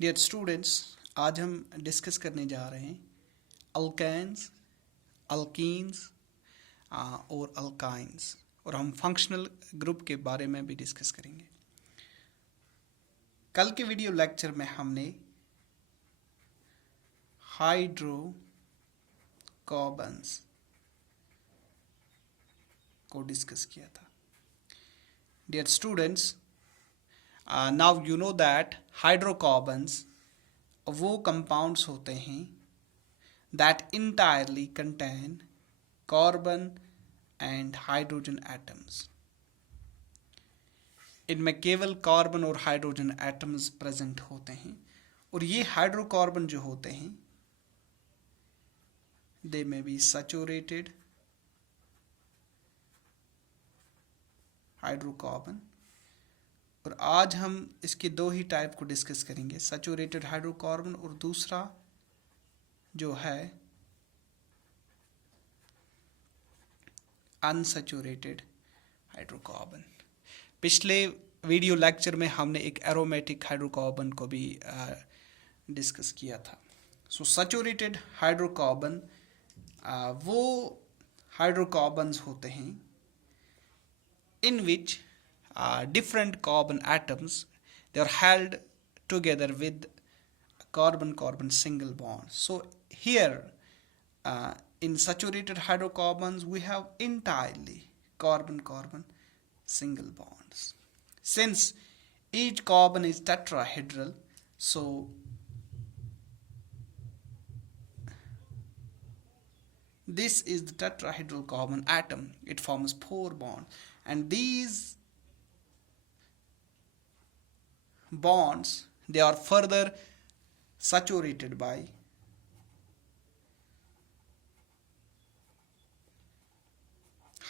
Dear students, आज हम discuss करने जा रहे हैं अल्केन्स, अल्कीन्स और अल्काइंस, और हम फंक्शनल ग्रुप के बारे में भी डिस्कस करेंगे। कल के वीडियो लेक्चर में हमने हाइड्रोकार्बन्स को डिस्कस किया था। Dear students, now you know that hydrocarbons वो कंपाउंड्स होते हैं that entirely contain carbon and hydrogen atoms. इनमें केवल कार्बन और हाइड्रोजन एटम्स प्रेजेंट होते हैं, और ये हाइड्रोकार्बन जो होते हैं दे में बी सैचुरेटेड हाइड्रोकार्बन। और आज हम इसके दो ही टाइप को डिस्कस करेंगे, सैचुरेटेड हाइड्रोकार्बन और दूसरा जो है अनसैचुरेटेड हाइड्रोकार्बन। पिछले वीडियो लेक्चर में हमने एक एरोमेटिक हाइड्रोकार्बन को भी डिस्कस किया था। सो सैचुरेटेड हाइड्रोकार्बन वो हाइड्रोकार्बन्स होते हैं इन विच different carbon atoms they are held together with carbon-carbon single bond. So here in saturated hydrocarbons we have entirely carbon-carbon single bonds. Since each carbon is tetrahedral, so this is the tetrahedral carbon atom. It forms 4 bonds, and these bonds they are further saturated by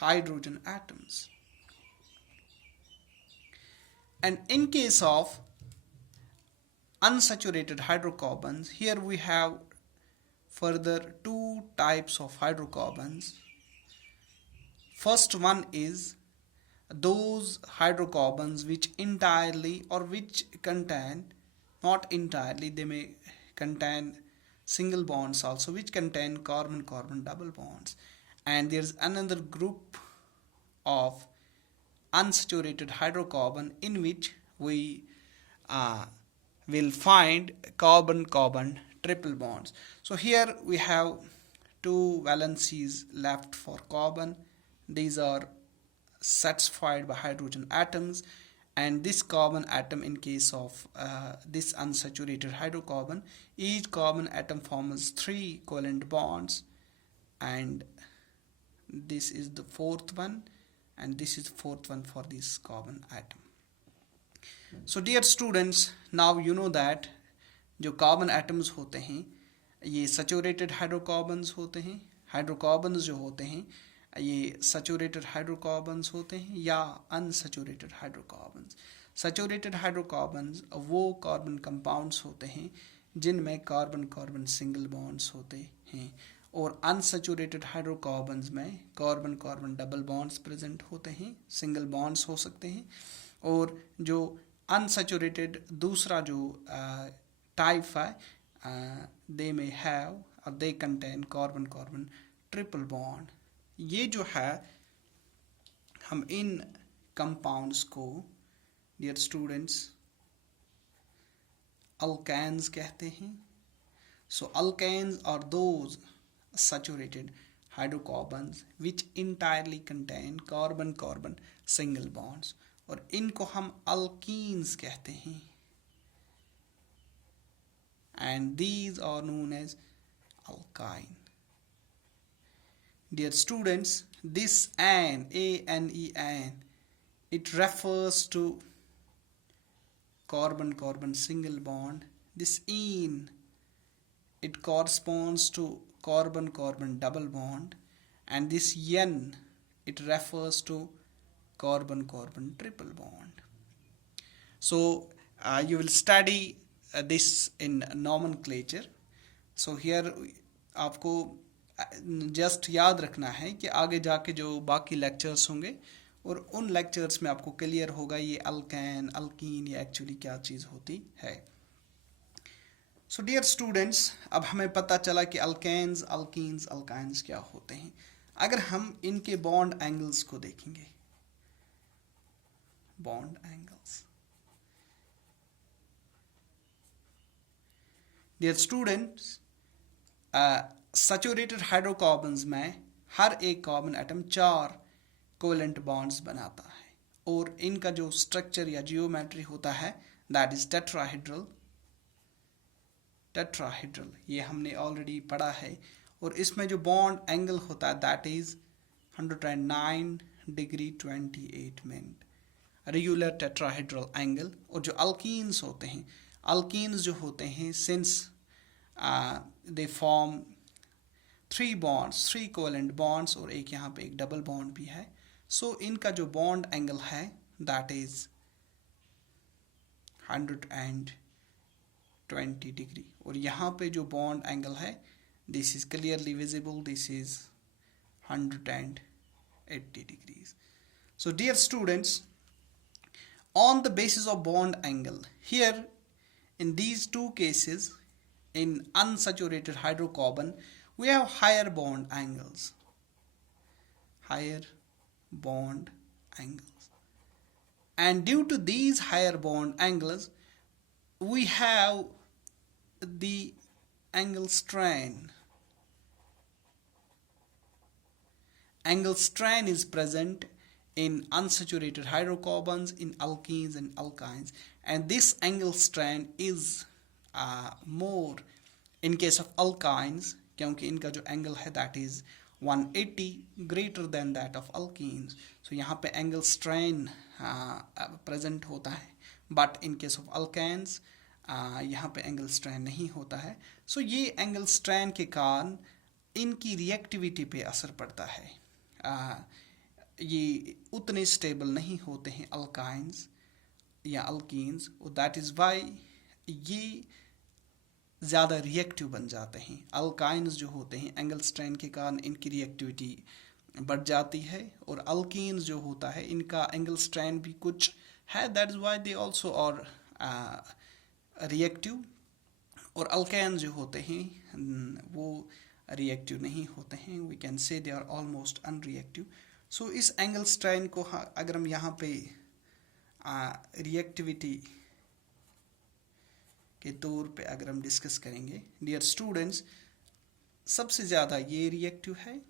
hydrogen atoms. And in case of unsaturated hydrocarbons, here we have further 2 types of hydrocarbons. First one is those hydrocarbons which entirely or which contain, not entirely, they may contain single bonds also, which contain carbon-carbon double bonds. And there's another group of unsaturated hydrocarbon in which we will find carbon-carbon triple bonds. So here we have 2 valencies left for carbon. These are satisfied by hydrogen atoms, and this carbon atom, in case of this unsaturated hydrocarbon, each carbon atom forms 3 covalent bonds, and this is the 4th one, and this is the 4th one for this carbon atom. So dear students, now you know that जो carbon atoms होते हैं ये saturated hydrocarbons होते हैं। Hydrocarbons जो होते हैं ये सैचुरेटेड हाइड्रोकार्बन्स होते हैं या अनसैचुरेटेड हाइड्रोकार्बन्स। सैचुरेटेड हाइड्रोकार्बन्स वो कार्बन कंपाउंड्स होते हैं जिनमें कार्बन कार्बन सिंगल बॉन्ड्स होते हैं, और अनसैचुरेटेड हाइड्रोकार्बन्स में carbon carbon double bonds present होते हैं, सिंगल बॉन्ड्स हो सकते हैं। और जो अनसैचुरेटेड दूसरा जो टाइप है दे में हैव और they contain carbon carbon triple bond. ये जो है हम इन कंपाउंड्स को डियर स्टूडेंट्स अल्केन्स कहते हैं। So alkanes are those saturated hydrocarbons which entirely contain carbon carbon single bonds, और इनको हम अल्कीन्स कहते हैं, and these are known as alkyne. Dear students, this an, A-N-E-N, it refers to carbon-carbon single bond. This ene, it corresponds to carbon-carbon double bond, and this yen, it refers to carbon-carbon triple bond. So you will study this in nomenclature. So here आपको just याद रखना है कि आगे जाके जो बाकी lectures होंगे और उन लेक्चर्स में आपको क्लियर होगा ये अल्केन अल्कीन ये एक्चुअली क्या चीज़ होती है। सो डियर स्टूडेंट्स, अब हमें पता चला कि अल्केन्स, अल्कीन्स, अल्काइंस क्या होते हैं। अगर हम इनके बॉन्ड एंगल्स को देखेंगे, bond angles, dear students, saturated hydrocarbons में हर एक कार्बन एटम 4 कोवेलेंट बॉन्ड्स बनाता है और इनका जो स्ट्रक्चर या जियोमेट्री होता है दैट इज टेट्राहेड्रल। टेट्राहेड्रल ये हमने ऑलरेडी पढ़ा है। और इसमें जो बॉन्ड एंगल होता है that is 109 degree 28 minute, regular tetrahedral angle. और जो अल्कीन्स होते हैं, अल्कीन्स जो होते हैं since they form 3 bonds, 3 covalent bonds और एक यहाँ पे एक डबल बॉन्ड भी है। सो इनका जो बॉन्ड एंगल है दैट इज 120 डिग्री। और यहाँ पे जो बॉन्ड एंगल है this is clearly visible, this is 180 degrees. So dear students, on the basis of bond angle, here in these two cases, in unsaturated hydrocarbon we have higher bond angles, higher bond angles, and due to these higher bond angles we have the angle strain. Angle strain is present in unsaturated hydrocarbons, in alkenes and alkynes, and this angle strain is more in case of alkynes क्योंकि इनका जो angle है that is 180 greater than that of alkenes. सो यहाँ पे angle strain present होता है, but in case of alkanes यहाँ पे एंगल स्ट्रेन नहीं होता है. सो ये एंगल स्ट्रेन के कारण इनकी रिएक्टिविटी पे असर पड़ता है. ये उतने स्टेबल नहीं होते हैं अल्काइंस या अल्कीन्स, और दैट इज़ वाई ये ज़्यादा रिएक्टिव बन जाते हैं. अल्काइंस जो होते हैं एंगल स्ट्रेन के कारण इनकी रिएक्टिविटी बढ़ जाती है, और अल्कीन्स जो होता है इनका एंगल स्ट्रेन भी कुछ है, that is why they also are reactive. और अल्केन्स जो होते हैं वो रिएक्टिव नहीं होते हैं, we can say they are almost unreactive. So इस एंगल स्ट्रेन को अगर हम यहाँ पे रिएक्टिविटी के तौर पे अगर हम डिस्कस करेंगे डियर स्टूडेंट्स, सबसे ज़्यादा ये रिएक्टिव है,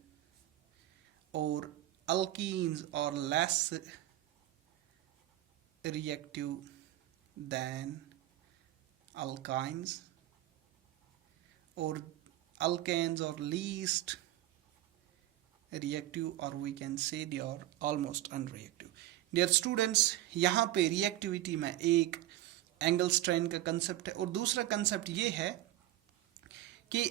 और अल्कीन्स और लेस रिएक्टिव दैन अल्काइंस, और alkanes are least reactive, or we can say they are almost unreactive. Dear students, यहाँ पे रिएक्टिविटी में एक एंगल स्ट्रेन का कंसेप्ट है, और दूसरा कंसेप्ट ये है कि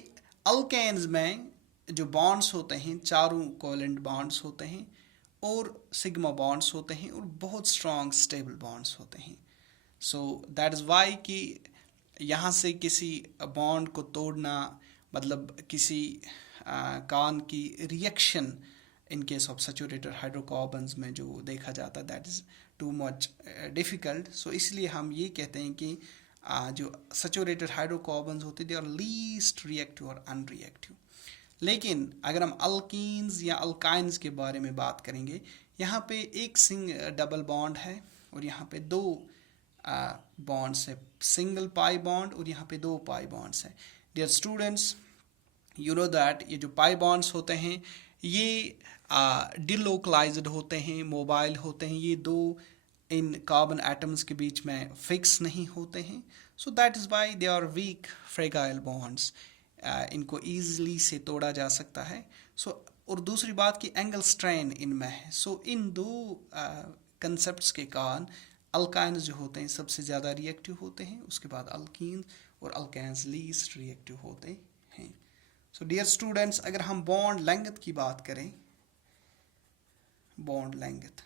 अल्केन्स में जो बॉन्ड्स होते हैं चारों कोवेलेंट बॉन्ड्स होते हैं और सिग्मा बॉन्ड्स होते हैं और बहुत स्ट्रॉन्ग स्टेबल बॉन्ड्स होते हैं. सो दैट इज़ वाई कि यहाँ से किसी बॉन्ड को तोड़ना मतलब किसी कान की reaction in case of saturated hydrocarbons में जो देखा जाता है that is too much difficult. So इसलिए हम ये कहते हैं कि जो सैचुरेटेड हाइड्रोकार्बन्स होते हैं दे आर लीस्ट रिएक्टिव और अनरिएक्टिव. लेकिन अगर हम अल्कीन्स या अल्काइंस के बारे में बात करेंगे, यहाँ पे एक डबल बॉन्ड है और यहाँ पे दो बॉन्ड्स है, सिंगल पाई बॉन्ड और यहाँ पे दो पाई बॉन्ड्स हैं. Dear students, you know that ये जो पाई बॉन्ड्स होते हैं ये डिलोकलाइज्ड होते हैं, मोबाइल होते हैं, ये दो इन कार्बन एटम्स के बीच में फिक्स नहीं होते हैं. So that is why they are weak fragile bonds, इनको ईजिली से तोड़ा जा सकता है. सो और दूसरी बात कि एंगल स्ट्रेन इनमें है. सो इन दो कंसेप्ट्स के कारण अल्काइंस जो होते हैं सबसे ज़्यादा रिएक्टिव होते हैं, उसके बाद अल्कीन और अल्केन्स लीस्ट रिएक्टिव होते हैं. सो डियर स्टूडेंट्स, अगर हम बॉन्ड लेंथ की बात करें, बॉन्ड लेंथ,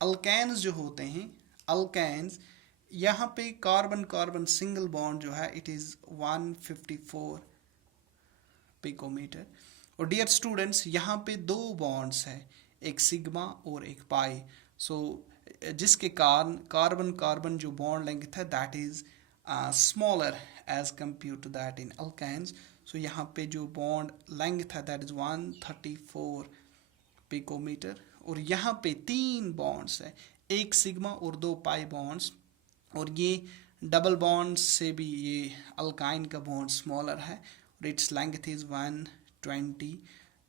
अल्केन्स जो होते हैं अल्केन्स यहाँ पे कार्बन कार्बन सिंगल बॉन्ड जो है इट इज़ 154 पिकोमीटर. और डियर स्टूडेंट्स यहाँ पे दो बॉन्ड्स हैं, एक सिग्मा और एक पाई. सो जिसके कारण कार्बन कार्बन जो बॉन्ड लेंथ है that is smaller as compared to that in alkanes. So यहाँ पे जो bond length है that is 134 पिकोमीटर, और यहाँ पे 3 bonds है, एक सिग्मा और 2 पाई bonds, और ये डबल बॉन्ड से भी ये अल्काइन का बॉन्ड स्मॉलर है और it's length is 120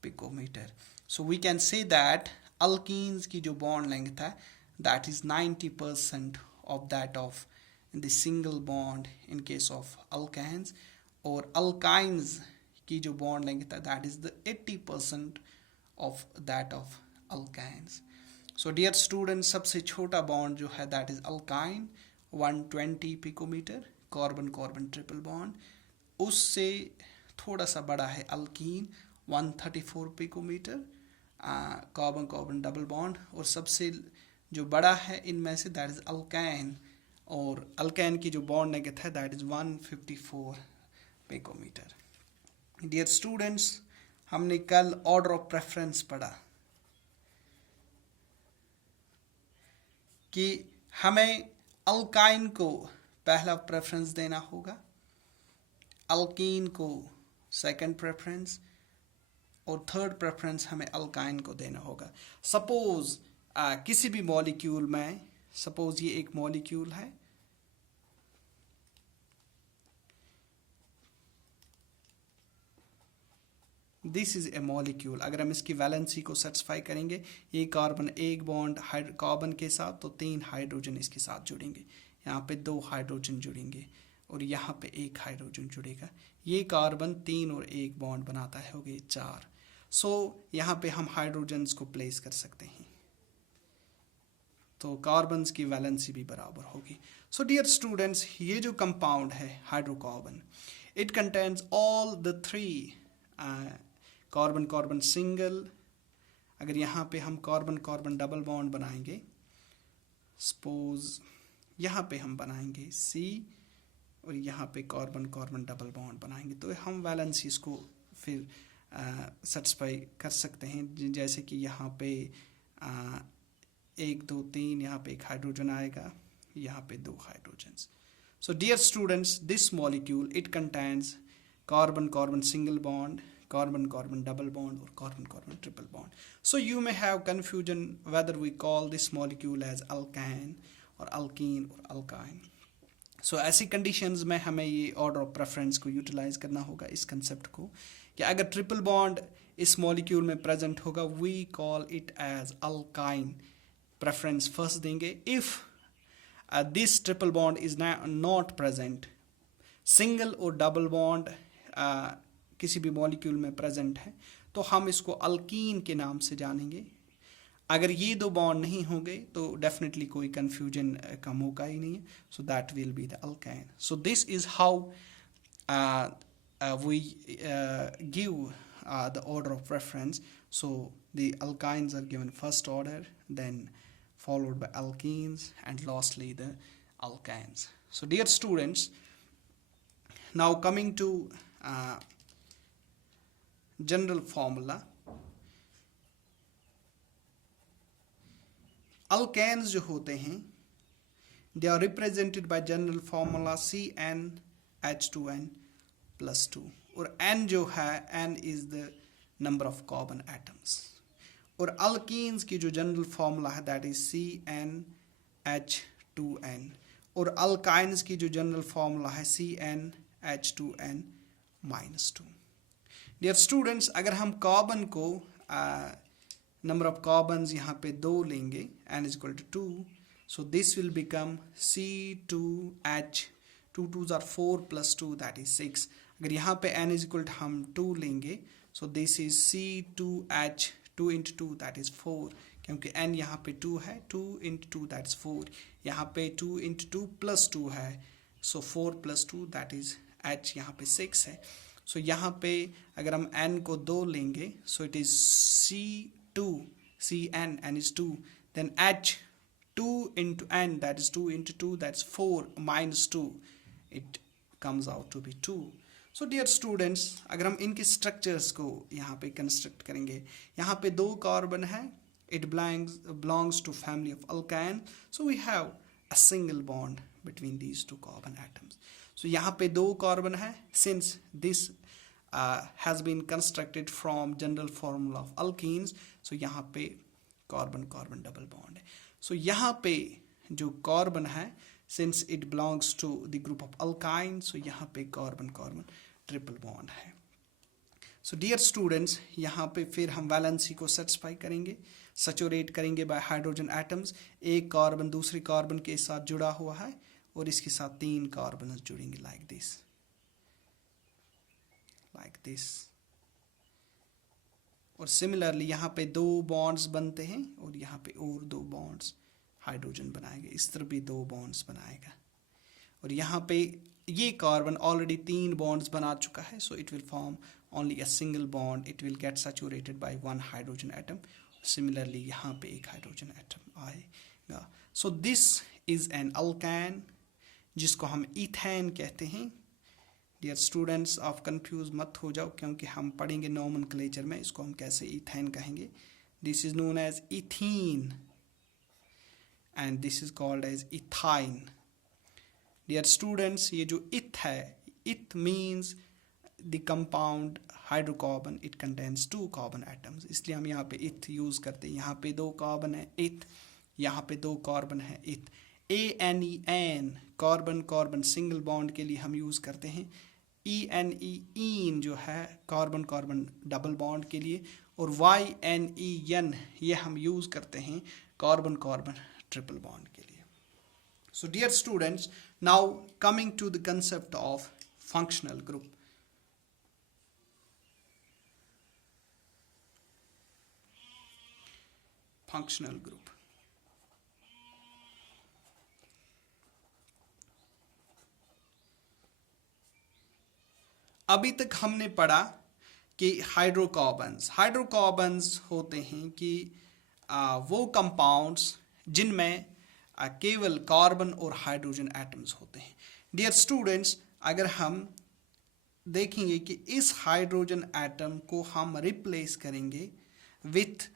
picometer. So we can say that alkenes की जो बॉन्ड लेंथ है that is 90% of that of the single bond in case of alkynes, और अल्काइन्स की जो बॉन्ड लेंथ है that is the 80% of that of alkynes. So dear student, सबसे छोटा bond जो है that is alkyne 120 picometer, carbon carbon triple bond. उससे थोड़ा सा बड़ा है alkyne 134 picometer, carbon carbon double bond, और सबसे जो बड़ा है इनमें से दैट इज अल्कैन, और अल्कैन की जो बॉन्ड लेंथ है that is 154 picometer. Dear students, हमने कल ऑर्डर ऑफ प्रेफरेंस पढ़ा कि हमें अल्काइन को पहला प्रेफरेंस देना होगा, अल्कीन को सेकंड प्रेफरेंस, और थर्ड प्रेफरेंस हमें अल्काइन को देना होगा. सपोज किसी भी मॉलिक्यूल में, सपोज ये एक मॉलिक्यूल है, दिस इज ए मॉलिक्यूल. अगर हम इसकी वैलेंसी को सेटिस्फाई करेंगे, ये कार्बन एक बॉन्ड कार्बन के साथ, तो 3 हाइड्रोजन इसके साथ जुड़ेंगे, यहाँ पे 2 हाइड्रोजन जुड़ेंगे और यहाँ पे 1 हाइड्रोजन जुड़ेगा. ये कार्बन 3 और 1 बॉन्ड बनाता है, हो गए 4. सो यहाँ पे हम हाइड्रोजन्स को प्लेस कर सकते हैं, तो कार्बन्स की वैलेंसी भी बराबर होगी. सो डियर स्टूडेंट्स, ये जो कंपाउंड है hydrocarbon, it contains all the 3 carbon carbon single. अगर यहाँ पे हम कार्बन कार्बन डबल बॉन्ड बनाएंगे, सपोज यहाँ पे हम बनाएंगे C, और यहाँ पे कार्बन कार्बन डबल बॉन्ड बनाएंगे, तो हम वैलेंसीज को फिर सेटिस्फाई कर सकते हैं. जैसे कि यहाँ पे 1 2 3, यहाँ पे 1 हाइड्रोजन आएगा, यहाँ पे 2 hydrogens. So dear students, this molecule it contains carbon carbon single bond, carbon carbon double bond, or carbon carbon triple bond. So you may have confusion whether we call this molecule as alkane or alkene or alkyne. So ऐसी conditions में हमें ये order of preference को utilize करना होगा, इस concept को, कि अगर triple bond इस molecule में present होगा, we call it as alkyne, preference first देंगे. If this triple bond is not present, single और double bond किसी भी मॉलिक्यूल में प्रेजेंट है, तो हम इसको अल्कीन के नाम से जानेंगे. अगर ये 2 बॉन्ड नहीं होंगे तो डेफिनेटली कोई कंफ्यूजन का मौका ही नहीं है. So that will be the alkyne. So this is how we give the order of preference. So the alkynes are given first order, then followed by alkenes, and lastly the alkynes. So dear students, now coming to general formula. Alkanes जो होते हैं they are represented by general formula CnH2n + 2, और n जो है n is the number of carbon atoms. और alkenes की जो general formula है दैट इज CnH2n, और अल्काइन्स की जो जनरल फॉर्मूला है CnH2n - 2. डियर स्टूडेंट्स, अगर हम कार्बन को नंबर ऑफ कार्बन्स यहाँ पे 2 लेंगे, n = 2, so this will become C2H, 2 2s are 4 + 2 that is 6. अगर यहाँ पे n = हम 2 लेंगे, सो this is C2H, 2 × 2 that is 4, क्योंकि n यहाँ पे 2 है, 2 × 2 that is 4, यहाँ पे 2 × 2 + 2 है, सो 4 + 2 that is H, यहाँ पे 6 है. सो यहाँ पे अगर हम n को 2 लेंगे, so it is Cn, n is 2, then H 2 × n that is 2 × 2 that's 4 - 2, it comes out to be 2. So dear students, अगर हम इनके स्ट्रक्चर्स को यहाँ पे कंस्ट्रक्ट करेंगे, यहाँ पे 2 कार्बन है, it belongs to family of alkane, so we have a single bond between these two carbon atoms. So यहाँ पे दो कार्बन है, since this has been constructed from general formula of alkenes, so यहाँ पे carbon carbon double bond है. So यहाँ पे जो कार्बन है, since it belongs to the group of alkyne, so यहाँ पे कार्बन कार्बन ट्रिपल बॉन्ड है. सो डियर स्टूडेंट्स, यहाँ पे फिर हम वैलेंसी को सेटिस्फाई करेंगे, सैचुरेट करेंगे बाय हाइड्रोजन एटम्स. एक कार्बन दूसरे कार्बन के साथ जुड़ा हुआ है और इसके साथ तीन कार्बन जुड़ेंगे लाइक दिस. और सिमिलरली यहाँ पे दो बॉन्ड्स बनते हैं और यहाँ पे और दो बॉन्ड्स हाइड्रोजन बनाएंगे. इस तरह भी दो बॉन्ड्स बनाएगा. और यहाँ पे ये कार्बन ऑलरेडी तीन बॉन्ड्स बना चुका है, so it will form only a single bond. It will get saturated by one hydrogen atom. Similarly यहाँ पे एक हाइड्रोजन एटम आएगा. So this is an alkane जिसको हम इथेन कहते हैं. डियर स्टूडेंट्स, आप कंफ्यूज मत हो जाओ क्योंकि हम पढ़ेंगे नोमेनक्लेचर में इसको हम कैसे इथेन कहेंगे. This is known as ethene and this is called as ethyne. Dear students, ये जो इथ है, eth means the compound hydrocarbon, it contains two carbon atoms. इसलिए हम यहाँ पे इथ यूज करते हैं. यहाँ पे दो कार्बन है इथ, यहाँ पे दो कार्बन है इथ. ANEN carbon carbon single bond के लिए हम यूज करते हैं. ENEN जो है कार्बन कार्बन डबल बॉन्ड के लिए. और YNEN ये हम यूज करते हैं कार्बन कार्बन ट्रिपल बॉन्ड के लिए. So dear students, now coming to the concept of functional group. Functional group. अभी तक हमने पढ़ा कि हाइड्रोकार्बन्स होते हैं कि वो कंपाउंड्स जिनमें केवल कार्बन और हाइड्रोजन एटम्स होते हैं. डियर स्टूडेंट्स, अगर हम देखेंगे कि इस हाइड्रोजन एटम को हम रिप्लेस करेंगे with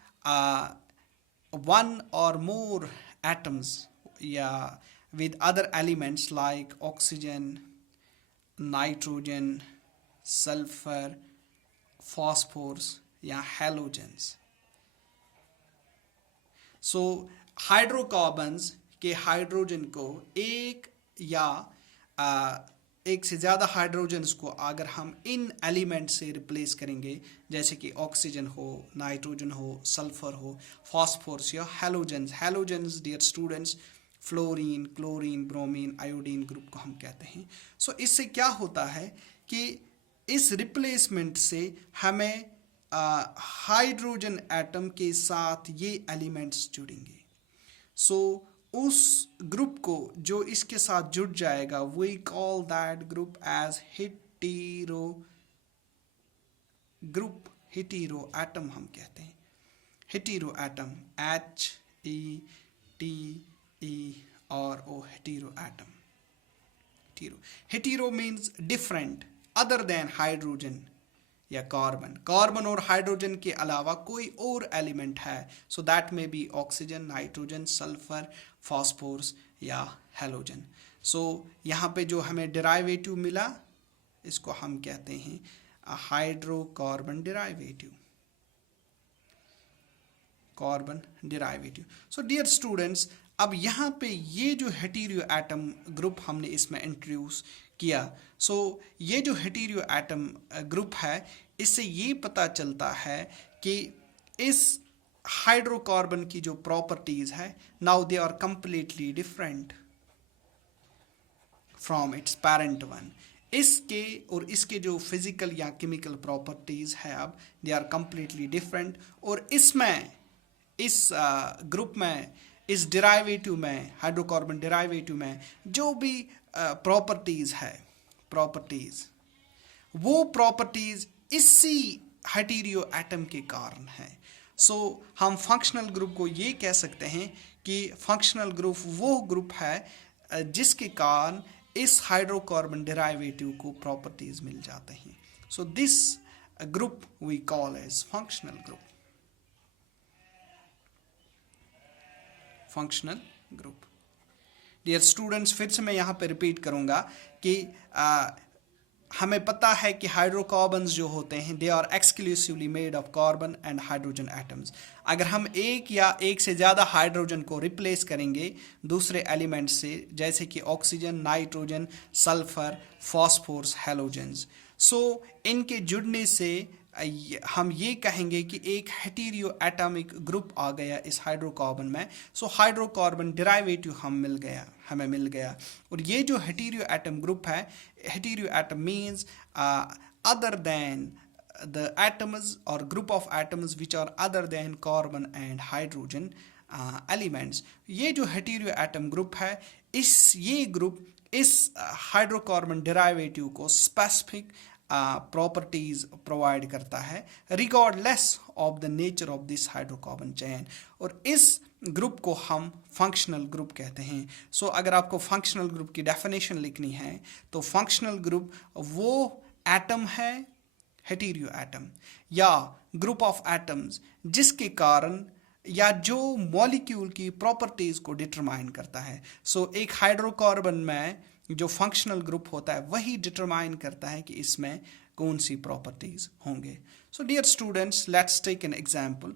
one or more atoms, yeah, with other elements like oxygen, nitrogen, sulfur, phosphorus, yeah, halogens. So hydrocarbons के हाइड्रोजन को एक या एक से ज़्यादा हाइड्रोजन्स को अगर हम इन एलिमेंट से रिप्लेस करेंगे, जैसे कि ऑक्सीजन हो, नाइट्रोजन हो, सल्फर हो, फॉस्फोरस या halogens dear students, fluorine, chlorine, bromine, iodine group को हम कहते हैं. सो इससे क्या होता है कि इस रिप्लेसमेंट से हमें हाइड्रोजन एटम के साथ ये एलिमेंट्स जुड़ेंगे. सो उस ग्रुप को जो इसके साथ जुड़ जाएगा, we call that group as hetero group. Hetero atom हम कहते हैं. Hetero atom, HETERO, hetero atom. Hetero means different, other than hydrogen या कार्बन और हाइड्रोजन के अलावा कोई और एलिमेंट है. So that may be oxygen, nitrogen, sulphur, phosphorus या हैलोजन. सो यहाँ पे जो हमें डेराइवेटिव मिला, इसको हम कहते हैं hydrocarbon derivative. Carbon derivative. So dear students, अब यहाँ पे ये जो हेटेरो एटम ग्रुप हमने इसमें इंट्रोड्यूस किया, सो ये जो हेटेरो एटम ग्रुप है, इससे ये पता चलता है कि इस हाइड्रोकार्बन की जो प्रॉपर्टीज है, now they are completely different from its parent one. इसके और इसके जो फिजिकल या केमिकल प्रॉपर्टीज है, अब दे आर कंप्लीटली डिफरेंट. और इसमें इस ग्रुप में, इस डेराइवेटिव में, हाइड्रोकार्बन डेराइवेटिव में जो भी प्रॉपर्टीज है, वो प्रॉपर्टीज इसी हेटेरो एटम के कारण है. सो हम फंक्शनल ग्रुप को ये कह सकते हैं कि फंक्शनल ग्रुप वो ग्रुप है जिसके कारण इस हाइड्रोकार्बन डेराइवेटिव को प्रॉपर्टीज मिल जाते हैं. So this group we call as functional group. Functional group. Dear students, फिर से मैं यहाँ पे रिपीट करूँगा कि हमें पता है कि हाइड्रोकार्बन्स जो होते हैं they are exclusively made of carbon and hydrogen atoms. अगर हम एक या एक से ज़्यादा हाइड्रोजन को रिप्लेस करेंगे दूसरे एलिमेंट से, जैसे कि oxygen, nitrogen, sulphur, phosphorus, halogens, so इनके जुड़ने से हम ये कहेंगे कि एक हेटेरियो एटॉमिक ग्रुप आ गया इस हाइड्रोकार्बन में। सो हाइड्रोकार्बन डेरिवेटिव हमें मिल गया। और ये जो हेटेरियो एटम ग्रुप है, heteroatom atom means other than the atoms or group of atoms which are other than carbon and hydrogen elements। ये जो हेटेरियो एटम ग्रुप है, ये ग्रुप इस हाइड्रोकार्बन डेरिवेटिव को स्पेसिफिक प्रॉपर्टीज प्रोवाइड करता है regardless of the nature of this hydrocarbon chain. और इस ग्रुप को हम फंक्शनल ग्रुप कहते हैं। सो अगर आपको फंक्शनल ग्रुप की डेफिनेशन लिखनी है तो फंक्शनल ग्रुप वो एटम है, हेटेरियो एटम या ग्रुप ऑफ एटम्स जिसके कारण या जो मॉलिक्यूल की प्रॉपर्टीज को डिटरमाइन करता है। सो एक हाइड्रोकार्बन में जो फंक्शनल ग्रुप होता है वही डिटरमाइन करता है कि इसमें कौन सी प्रॉपर्टीज होंगे। So dear students, let's take an example.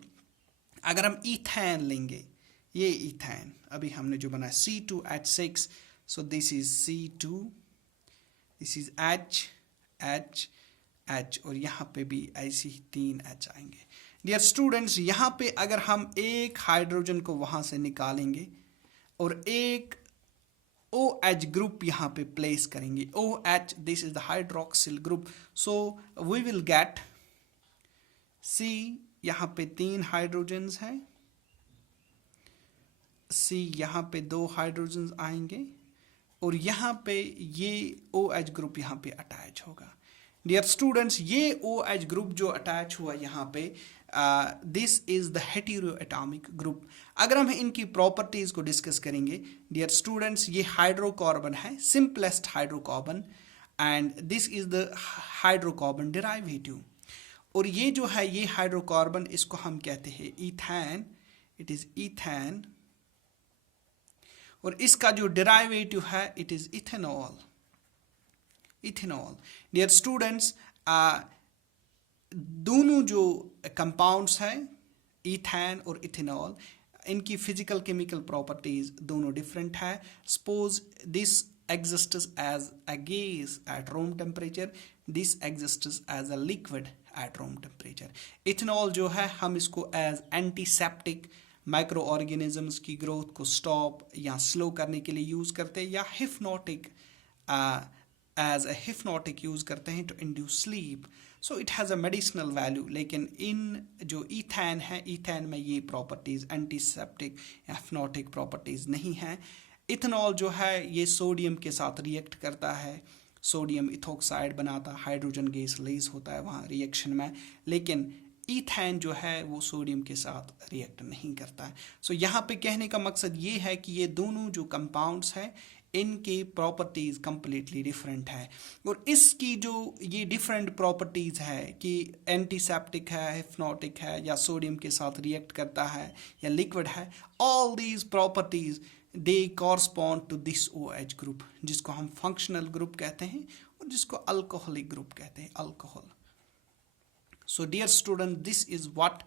अगर हम ईथेन लेंगे, ये ईथेन अभी हमने जो बनाया C2H6, so this is C2, this is H, H, H, और यहाँ पे भी ऐसे ही 3 H आएंगे। डियर स्टूडेंट्स, यहाँ पे अगर हम एक हाइड्रोजन को वहाँ से निकालेंगे और एक OH ग्रुप यहाँ पे प्लेस करेंगे, OH, this is the hydroxyl group, so we will get C, यहाँ पे 3 हाइड्रोजन्स हैं, C यहाँ पे 2 हाइड्रोजन्स आएंगे और यहाँ पे ये OH ग्रुप यहाँ पे अटैच होगा। डियर स्टूडेंट्स, ये OH ग्रुप जो अटैच हुआ यहाँ पे, this is the heteroatomic group. अगर हम इनकी प्रॉपर्टीज को डिस्कस करेंगे डियर स्टूडेंट्स, ये हाइड्रोकार्बन है, simplest hydrocarbon, and this is the hydrocarbon derivative. और ये जो है ये हाइड्रोकार्बन, इसको हम कहते हैं ईथेन, इट इज ईथेन, और इसका जो डेरिवेटिव है it is ethanol, ethanol. Dear students, दोनों जो कंपाउंड्स हैं ईथेन और इथेनॉल, इनकी फिजिकल केमिकल प्रॉपर्टीज दोनों डिफरेंट है। Suppose this exists as a gas at room temperature, this exists as a liquid at room temperature। Ethanol जो है हम इसको एज एंटीसेप्टिक माइक्रो ऑर्गेनिजम्स की ग्रोथ को स्टॉप या स्लो करने के लिए यूज़ करते हैं, या hypnotic as a hypnotic use करते हैं to induce sleep. So it has a medicinal value. लेकिन इन जो ईथेन है, ईथेन में ये प्रॉपर्टीज़ एंटीसेप्टिक या हिप्नोटिक प्रॉपर्टीज़ नहीं हैं। इथेनॉल जो है ये सोडियम के साथ रिएक्ट करता है, सोडियम इथोक्साइड बनाता, हाइड्रोजन गैस रिलीज होता है वहाँ रिएक्शन में, लेकिन ईथेन जो है वो सोडियम के साथ रिएक्ट नहीं करता है। सो यहाँ पे कहने का मकसद ये है कि ये दोनों जो कंपाउंड्स हैं इनकी प्रॉपर्टीज़ कम्प्लीटली डिफरेंट है। और इसकी जो ये डिफरेंट प्रॉपर्टीज़ है कि एंटीसेप्टिक है, हिप्नोटिक है, या सोडियम के साथ रिएक्ट करता है, या लिक्विड है, all these properties they correspond to this OH group, जिसको हम फंक्शनल ग्रुप कहते हैं और जिसको अल्कोहलिक ग्रुप कहते हैं, alcohol. So dear student, this is what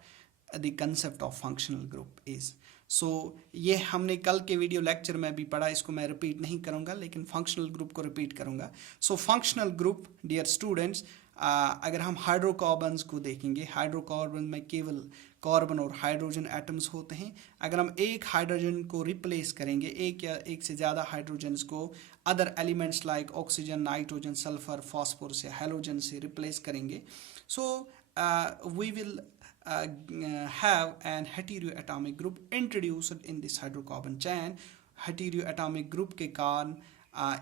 the concept of functional group is. So ये हमने कल के वीडियो लेक्चर में भी पढ़ा, इसको मैं रिपीट नहीं करूँगा, लेकिन फंक्शनल ग्रुप को रिपीट करूँगा। So functional group dear students, अगर हम हाइड्रोकार्बन्स को देखेंगे, हाइड्रोकार्बन में केवल कार्बन और हाइड्रोजन एटम्स होते हैं। अगर हम एक हाइड्रोजन को रिप्लेस करेंगे, एक या एक से ज़्यादा हाइड्रोजन्स को other elements like oxygen, nitrogen, sulphur, phosphorus या हैलोजन से रिप्लेस करेंगे, so we will have an heteroatomic group introduced in this hydrocarbon chain। heteroatomic group के कारण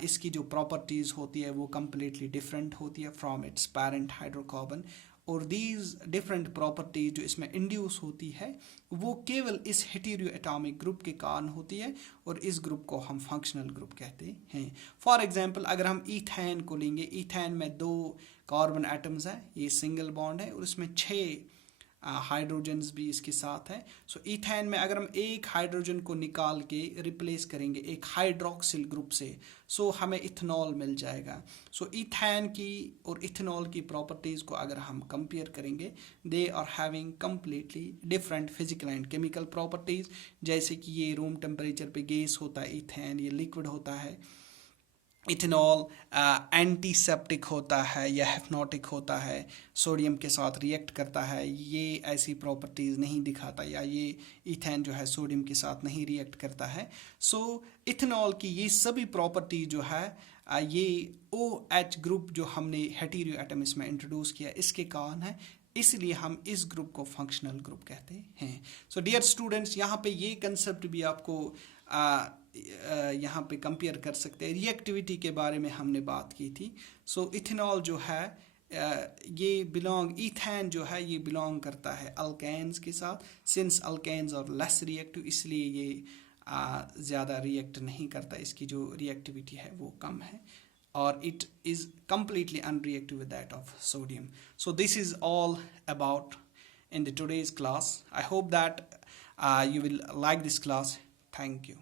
इसकी जो प्रॉपर्टीज़ होती है वो completely different होती है from its parent hydrocarbon। और these different properties जो इसमें इंड्यूस होती है वो केवल इस heteroatomic ग्रुप के कारण होती है, और इस ग्रुप को हम फंक्शनल ग्रुप कहते हैं। फॉर एग्जांपल अगर हम ईथेन को लेंगे, ईथेन में 2 कार्बन एटम्स हैं, ये सिंगल बॉन्ड है और इसमें 6 हाइड्रोजन्स भी इसके साथ हैं। सो इथेन में अगर हम एक हाइड्रोजन को निकाल के रिप्लेस करेंगे एक हाइड्रोक्सिल ग्रुप से, सो हमें इथेनॉल मिल जाएगा। सो इथेन की और इथेनॉल की प्रॉपर्टीज़ को अगर हम कंपेयर करेंगे, they are having completely different physical and chemical properties. जैसे कि ये रूम टेम्परेचर पे गैस होता है इथेन, ये लिक्विड होता है। इथेनॉल एंटीसेप्टिक होता है या हिप्नोटिक होता है, सोडियम के साथ रिएक्ट करता है, ये ऐसी प्रॉपर्टीज़ नहीं दिखाता, या ये इथेन जो है सोडियम के साथ नहीं रिएक्ट करता है। सो इथेनॉल की ये सभी प्रॉपर्टी जो है ये OH ग्रुप जो हमने हेटेरो एटम्स में इंट्रोड्यूस किया इसके कारण है, इसलिए हम इस ग्रुप को फंक्शनल ग्रुप कहते हैं। सो डियर स्टूडेंट्स, यहाँ पे ये कंसेप्ट भी आपको यहाँ पे कंपेयर कर सकते हैं। रिएक्टिविटी के बारे में हमने बात की थी। सो इथेनॉल जो है ये बिलोंग, इथेन जो है ये बिलोंग करता है अल्केन्स के साथ। सिंस अल्केन्स और लेस रिएक्टिव, इसलिए ये ज़्यादा रिएक्ट नहीं करता, इसकी जो रिएक्टिविटी है वो कम है, और it is completely unreactive with that of sodium. So this is all about in the today's class. I hope that you will like this class. Thank you.